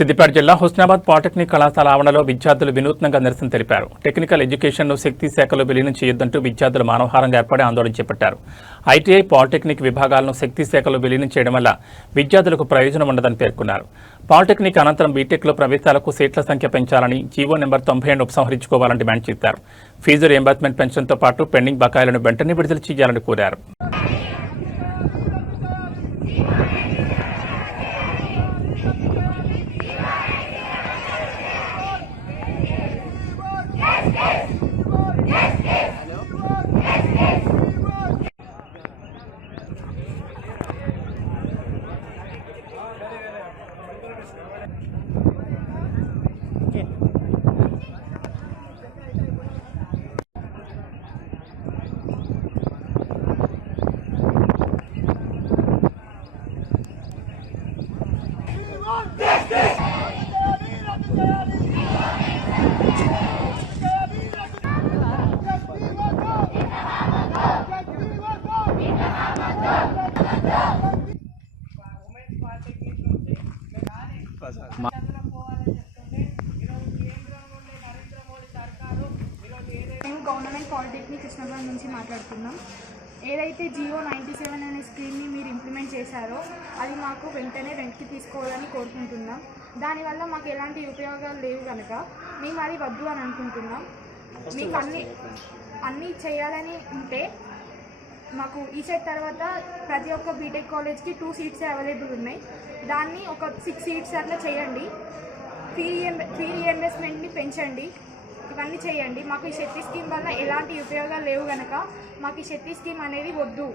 సిద్దిపేట జిల్లా హుస్నాబాద్ పాలిటెక్నిక్ కళాశాల ఆవరణలో విద్యార్థులు వినూత్నంగా నిరసన తెలిపారు. టెక్నికల్ ఎడ్యుకేషన్ను శక్తి శాఖలో విలీనం చేయొద్దంటూ విద్యార్థులు మానవహారంగా ఏర్పడి ఆందోళన చేపట్టారు. ఐటీఐ, పాలిటెక్నిక్ విభాగాలను శక్తి శాఖలో విలీనం చేయడం వల్ల విద్యార్థులకు ప్రయోజనం ఉండదని పేర్కొన్నారు. పాలిటెక్నిక్ అనంతరం బీటెక్లో ప్రవేశాలకు సీట్ల సంఖ్య పెంచాలని జీవో నెంబర్ 92 ఉపసంహరించుకోవాలని డిమాండ్ చేశారు. ఫీజు రియంబర్స్మెంట్ పెన్షన్తో పాటు పెండింగ్ బకాయిలను వెంటనే విడుదల చేయాలని కోరారు. గవర్నమెంట్ పాలిటెక్నిక్ కృష్ణాబాద్ నుంచి మాట్లాడుతున్నాం. ఏదైతే జియో 97 అనే స్కీమ్ని మీరు ఇంప్లిమెంట్ చేశారో అది మాకు వెంటనే వెనక్కి తీసుకోవాలని కోరుకుంటున్నాం. దానివల్ల మాకు ఎలాంటి ఉపయోగాలు లేవు కనుక మేము అది వద్దు అని అనుకుంటున్నాం. మీకు అన్నీ చేయాలని ఉంటే మాకు ఈ సెట్ తర్వాత ప్రతి ఒక్క బీటెక్ కాలేజ్కి 2 సీట్స్ అవైలబుల్ ఉన్నాయి. దాన్ని ఒక 6 సీట్స్ అట్లా చేయండి. ఫీ రియంబర్స్మెంట్ని పెంచండి. ఇవన్నీ చేయండి. మాకు ఈ శక్తి స్కీమ్ వల్ల ఎలాంటి ఉపయోగాలు లేవు కనుక మాకు ఈ శక్తి స్కీమ్ అనేది వద్దు.